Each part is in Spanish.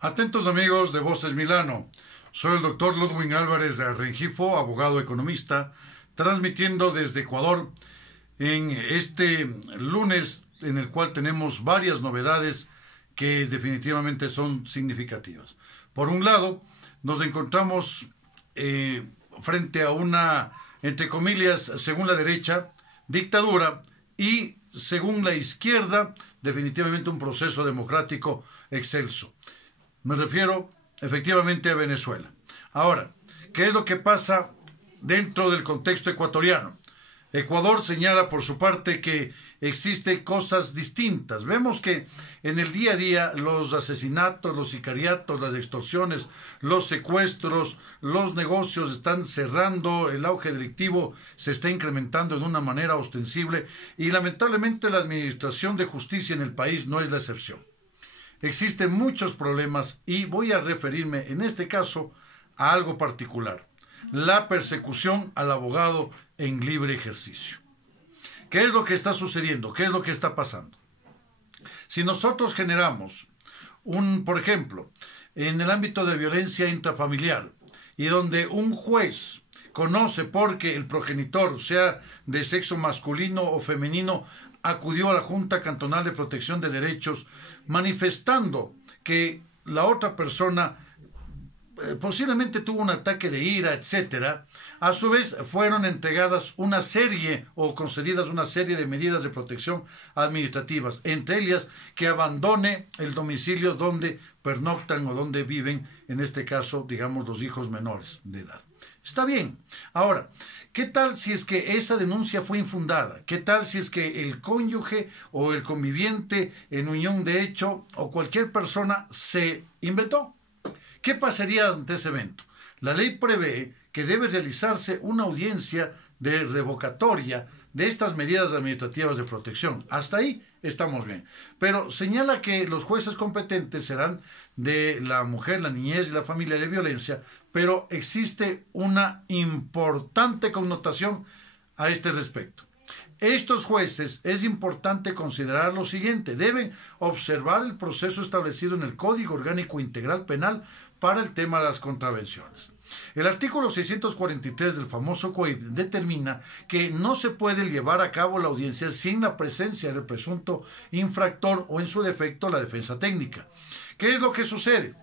Atentos amigos de Voces Milano, soy el doctor Ludwig Álvarez de Rengifo, abogado economista, transmitiendo desde Ecuador en este lunes en el cual tenemos varias novedades que definitivamente son significativas. Por un lado, nos encontramos frente a una, entre comillas, según la derecha, dictadura y según la izquierda, definitivamente un proceso democrático excelso. Me refiero efectivamente a Venezuela. Ahora, ¿qué es lo que pasa dentro del contexto ecuatoriano? Ecuador señala por su parte que existen cosas distintas. Vemos que en el día a día los asesinatos, los sicariatos, las extorsiones, los secuestros, los negocios están cerrando, el auge delictivo se está incrementando de una manera ostensible y lamentablemente la administración de justicia en el país no es la excepción. Existen muchos problemas y voy a referirme en este caso a algo particular: la persecución al abogado en libre ejercicio. ¿Qué es lo que está sucediendo? ¿Qué es lo que está pasando? Si nosotros generamos por ejemplo, en el ámbito de violencia intrafamiliar y donde un juez conoce porque el progenitor, sea de sexo masculino o femenino, acudió a la Junta Cantonal de Protección de Derechos manifestando que la otra persona posiblemente tuvo un ataque de ira, etcétera, a su vez fueron entregadas una serie o concedidas una serie de medidas de protección administrativas, entre ellas que abandone el domicilio donde pernoctan o donde viven, en este caso, digamos, los hijos menores de edad. Está bien. Ahora, ¿qué tal si es que esa denuncia fue infundada? ¿Qué tal si es que el cónyuge o el conviviente en unión de hecho o cualquier persona se inventó? ¿Qué pasaría ante ese evento? La ley prevé que debe realizarse una audiencia de revocatoria de estas medidas administrativas de protección. Hasta ahí estamos bien. Pero señala que los jueces competentes serán de la mujer, la niñez y la familia de violencia, pero existe una importante connotación a este respecto. Estos jueces es importante considerar lo siguiente: deben observar el proceso establecido en el Código Orgánico Integral Penal para el tema de las contravenciones. El artículo 643 del famoso COIP determina que no se puede llevar a cabo la audiencia sin la presencia del presunto infractor o, en su defecto, la defensa técnica. ¿Qué es lo que sucede?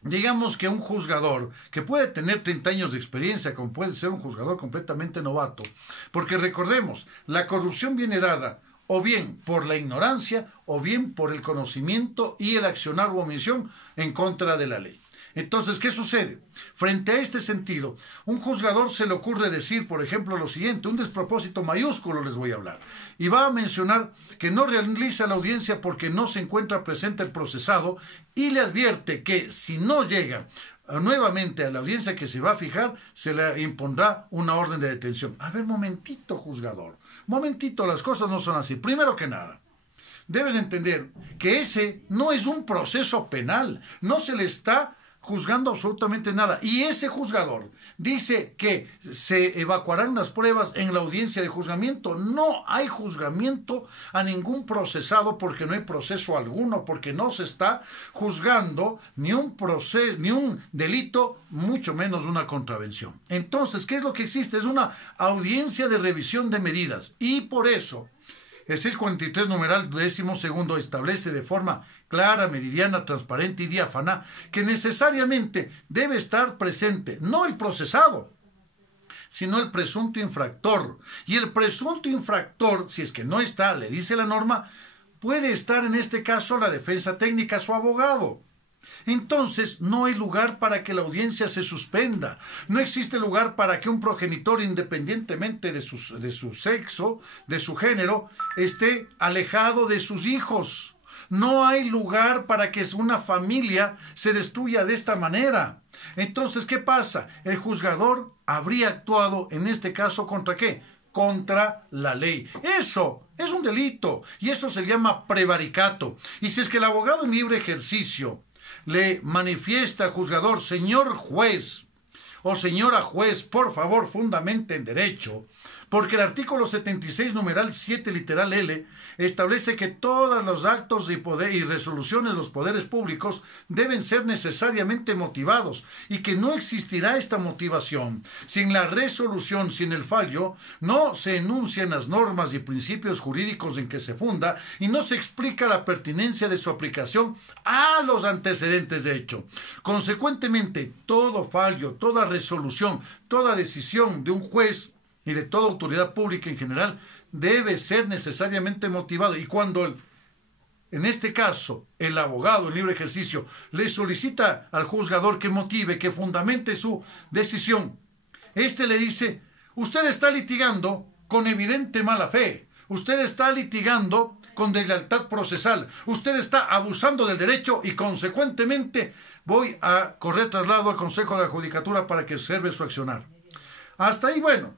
Digamos que un juzgador que puede tener 30 años de experiencia, como puede ser un juzgador completamente novato, porque recordemos, la corrupción viene dada o bien por la ignorancia o bien por el conocimiento y el accionar u omisión en contra de la ley. Entonces, ¿qué sucede? Frente a este sentido, un juzgador se le ocurre decir, por ejemplo, lo siguiente: un despropósito mayúsculo les voy a hablar, y va a mencionar que no realiza la audiencia porque no se encuentra presente el procesado, y le advierte que si no llega nuevamente a la audiencia que se va a fijar, se le impondrá una orden de detención. A ver, momentito, juzgador, momentito, las cosas no son así. Primero que nada, debes entender que ese no es un proceso penal, no se le está juzgando absolutamente nada, y ese juzgador dice que se evacuarán las pruebas en la audiencia de juzgamiento. No hay juzgamiento a ningún procesado porque no hay proceso alguno, porque no se está juzgando ni un proceso, ni un delito, mucho menos una contravención. Entonces, ¿qué es lo que existe? Es una audiencia de revisión de medidas, y por eso el 643 numeral 12º establece de forma clara, meridiana, transparente y diáfana que necesariamente debe estar presente no el procesado, sino el presunto infractor. Y el presunto infractor, si es que no está, le dice la norma, puede estar en este caso la defensa técnica, su abogado. Entonces, no hay lugar para que la audiencia se suspenda. No existe lugar para que un progenitor, independientemente de su sexo, de su género, esté alejado de sus hijos. No hay lugar para que una familia se destruya de esta manera. Entonces, ¿qué pasa? El juzgador habría actuado en este caso ¿contra qué? Contra la ley. Eso es un delito y eso se llama prevaricato. Y si es que el abogado en libre ejercicio le manifiesta al juzgador: señor juez o señora juez, por favor, fundamente en derecho, porque el artículo 76, numeral 7, literal L, establece que todos los actos y resoluciones de los poderes públicos deben ser necesariamente motivados y que no existirá esta motivación. Sin la resolución, sin el fallo, no se enuncian las normas y principios jurídicos en que se funda y no se explica la pertinencia de su aplicación a los antecedentes de hecho. Consecuentemente, todo fallo, toda resolución, toda decisión de un juez y de toda autoridad pública en general debe ser necesariamente motivado. Y cuando, en este caso, el abogado en libre ejercicio le solicita al juzgador que motive, que fundamente su decisión, este le dice: usted está litigando con evidente mala fe, usted está litigando con deslealtad procesal, usted está abusando del derecho y consecuentemente voy a correr traslado al Consejo de la Judicatura para que observe su accionar. Hasta ahí, bueno,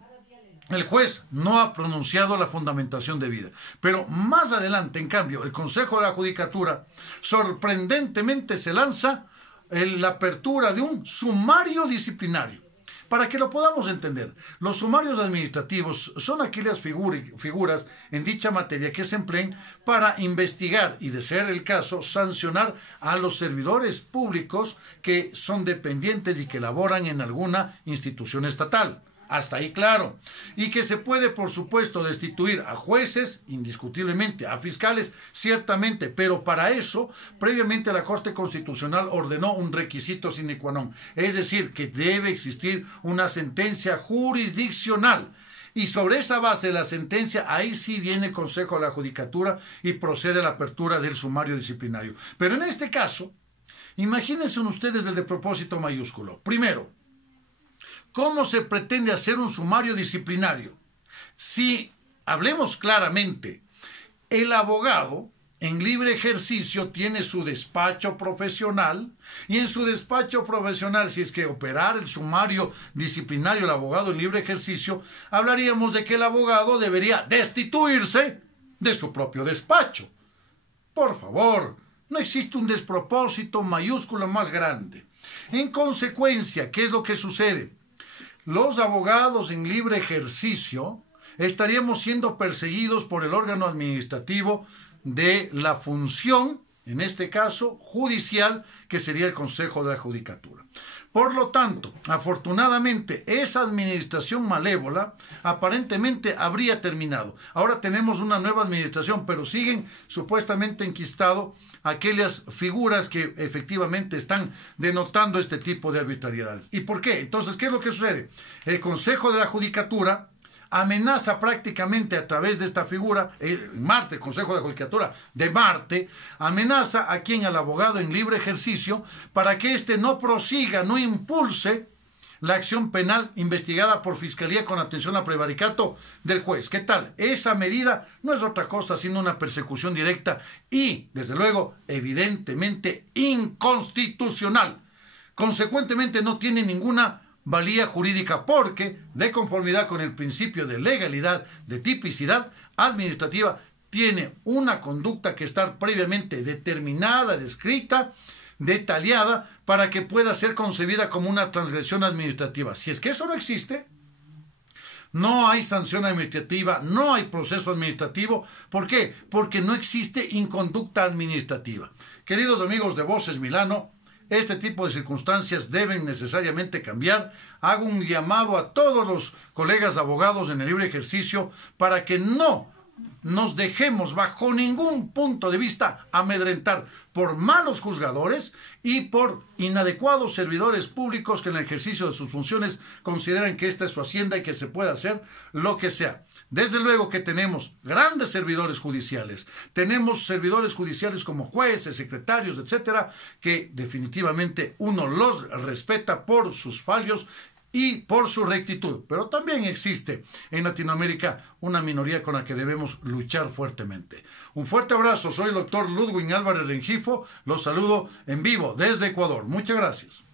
el juez no ha pronunciado la fundamentación debida. Pero más adelante, en cambio, el Consejo de la Judicatura sorprendentemente se lanza en la apertura de un sumario disciplinario. Para que lo podamos entender, los sumarios administrativos son aquellas figuras en dicha materia que se empleen para investigar y, de ser el caso, sancionar a los servidores públicos que son dependientes y que laboran en alguna institución estatal. Hasta ahí claro. Y que se puede, por supuesto, destituir a jueces, indiscutiblemente, a fiscales, ciertamente, pero para eso, previamente la Corte Constitucional ordenó un requisito sine qua non, es decir, que debe existir una sentencia jurisdiccional. Y sobre esa base de la sentencia, ahí sí viene el Consejo de la Judicatura y procede a la apertura del sumario disciplinario. Pero en este caso, imagínense ustedes el de propósito mayúsculo. Primero, ¿cómo se pretende hacer un sumario disciplinario? Si, hablemos claramente, el abogado en libre ejercicio tiene su despacho profesional y en su despacho profesional, si es que operar el sumario disciplinario el abogado en libre ejercicio, hablaríamos de que el abogado debería destituirse de su propio despacho. Por favor, no existe un despropósito mayúsculo más grande. En consecuencia, ¿qué es lo que sucede? Los abogados en libre ejercicio estaríamos siendo perseguidos por el órgano administrativo de la función, en este caso judicial, que sería el Consejo de la Judicatura. Por lo tanto, afortunadamente, esa administración malévola aparentemente habría terminado. Ahora tenemos una nueva administración, pero siguen supuestamente enquistados aquellas figuras que efectivamente están denotando este tipo de arbitrariedades. ¿Y por qué? Entonces, ¿qué es lo que sucede? El Consejo de la Judicatura amenaza prácticamente a través de esta figura, Marte, el Consejo de la Judicatura de Marte, amenaza a quien, al abogado en libre ejercicio, para que éste no prosiga, no impulse la acción penal investigada por Fiscalía con atención a prevaricato del juez. ¿Qué tal? Esa medida no es otra cosa sino una persecución directa y, desde luego, evidentemente inconstitucional. Consecuentemente, no tiene ninguna valía jurídica porque, de conformidad con el principio de legalidad, de tipicidad administrativa, tiene una conducta que está previamente determinada, descrita, detallada, para que pueda ser concebida como una transgresión administrativa. Si es que eso no existe, no hay sanción administrativa, no hay proceso administrativo. ¿Por qué? Porque no existe inconducta administrativa. Queridos amigos de Voces Milano, este tipo de circunstancias deben necesariamente cambiar. Hago un llamado a todos los colegas abogados en el libre ejercicio para que no nos dejemos bajo ningún punto de vista amedrentar por malos juzgadores y por inadecuados servidores públicos que en el ejercicio de sus funciones consideran que esta es su hacienda y que se puede hacer lo que sea. Desde luego que tenemos grandes servidores judiciales, tenemos servidores judiciales como jueces, secretarios, etcétera, que definitivamente uno los respeta por sus fallos y por su rectitud. Pero también existe en Latinoamérica una minoría con la que debemos luchar fuertemente. Un fuerte abrazo, soy el doctor Ludwig Álvarez Rengifo, los saludo en vivo desde Ecuador. Muchas gracias.